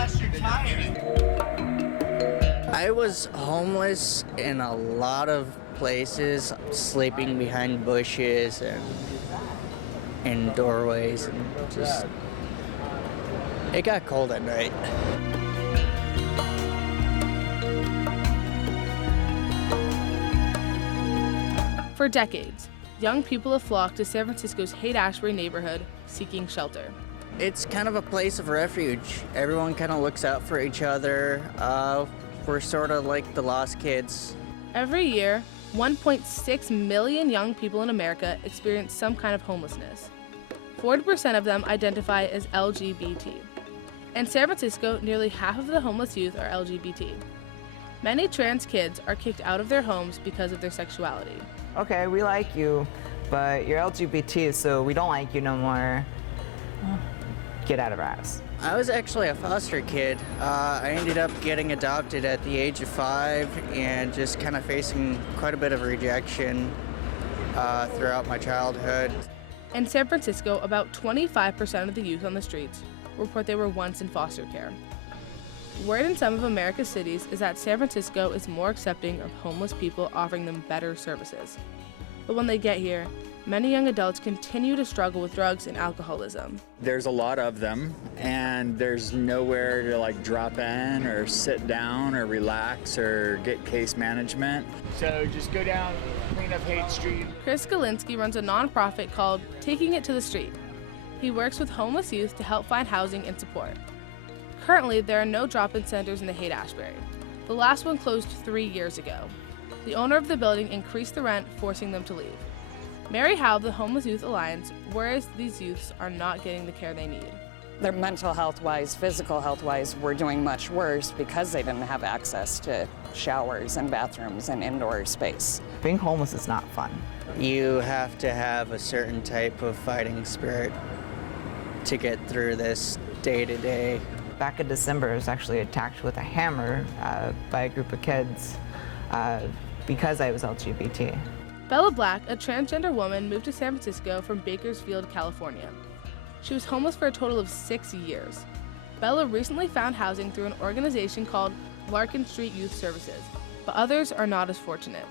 unless you're tired. I was homeless in a lot of places, sleeping behind bushes and in doorways, and just, it got cold at night. For decades, young people have flocked to San Francisco's Haight-Ashbury neighborhood seeking shelter. It's kind of a place of refuge. Everyone kind of looks out for each other. We're sort of like the lost kids. Every year, 1.6 million young people in America experience some kind of homelessness. 40% of them identify as LGBT. In San Francisco, nearly half of the homeless youth are LGBT. Many trans kids are kicked out of their homes because of their sexuality. Okay, we like you, but you're LGBT, so we don't like you no more. Get out of our house. I was actually a foster kid. I ended up getting adopted at the age of 5 and just kind of facing quite a bit of rejection throughout my childhood. In San Francisco, about 25% of the youth on the streets report they were once in foster care. Word in some of America's cities is that San Francisco is more accepting of homeless people, offering them better services. But when they get here, many young adults continue to struggle with drugs and alcoholism. There's a lot of them, and there's nowhere to drop in or sit down or relax or get case management. So just go down, clean up Haight Street. Chris Galinsky runs a nonprofit called Taking It to the Street. He works with homeless youth to help find housing and support. Currently, there are no drop-in centers in the Haight-Ashbury. The last one closed 3 years ago. The owner of the building increased the rent, forcing them to leave. Mary Howe of the Homeless Youth Alliance worries these youths are not getting the care they need. Their mental health-wise, physical health-wise, were doing much worse because they didn't have access to showers and bathrooms and indoor space. Being homeless is not fun. You have to have a certain type of fighting spirit to get through this day to day. Back in December, I was actually attacked with a hammer by a group of kids because I was LGBT. Bella Black, a transgender woman, moved to San Francisco from Bakersfield, California. She was homeless for a total of 6 years. Bella recently found housing through an organization called Larkin Street Youth Services, but others are not as fortunate.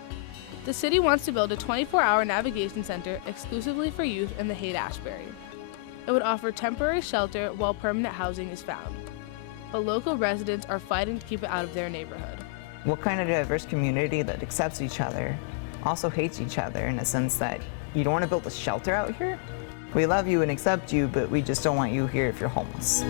The city wants to build a 24-hour navigation center exclusively for youth in the Haight-Ashbury. It would offer temporary shelter while permanent housing is found. But local residents are fighting to keep it out of their neighborhood. What kind of diverse community that accepts each other also hates each other, in a sense that you don't want to build a shelter out here? We love you and accept you, but we just don't want you here if you're homeless.